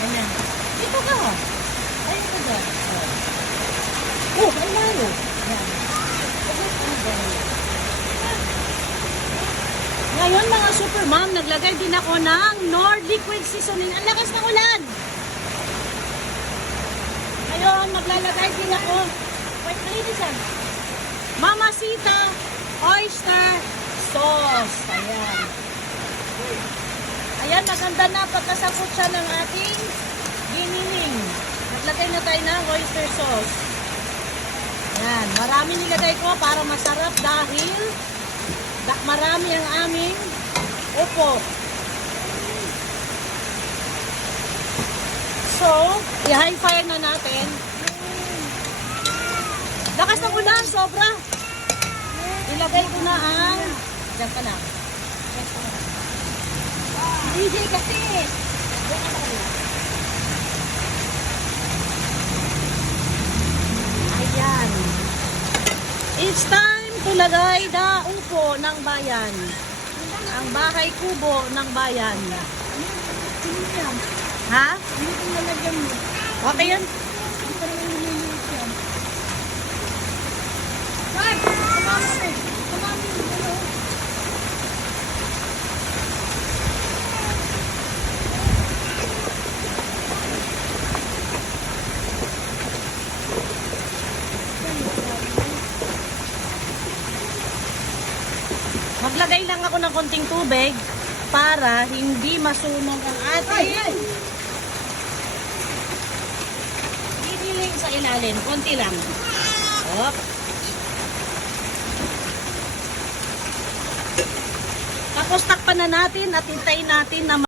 Ganyan. Dito ka. Ayun ka dyan. Oh, ay lalo. Yan. Ngayon mga super mom, naglagay din ako ng Nor liquid seasoning. Ang lakas ng ulan. Ngayon, maglalagay din ako. Wait, malinis yan. Mamacita oyster sauce. Ayan. Ayan, maganda na pagkasakot siya ng ating giniling. Naglagay na tayo ng oyster sauce. Ayan, marami nilagay ko para masarap dahil marami ang aming upo. So, i-high fire na natin. Lakas ng ulan, sobra. Ilagay ko na ang... Diyan ka na. DJ kasi. Ayan. It's time to lagay na upo ng bayan. Ang bahay kubo ng bayan. Ha? Okay yan. Maglagay lang ako ng konting tubig para hindi masunog ang ating giniling sa ilalim. Konti lang. Op. Tapos takpan na natin at hintayin natin na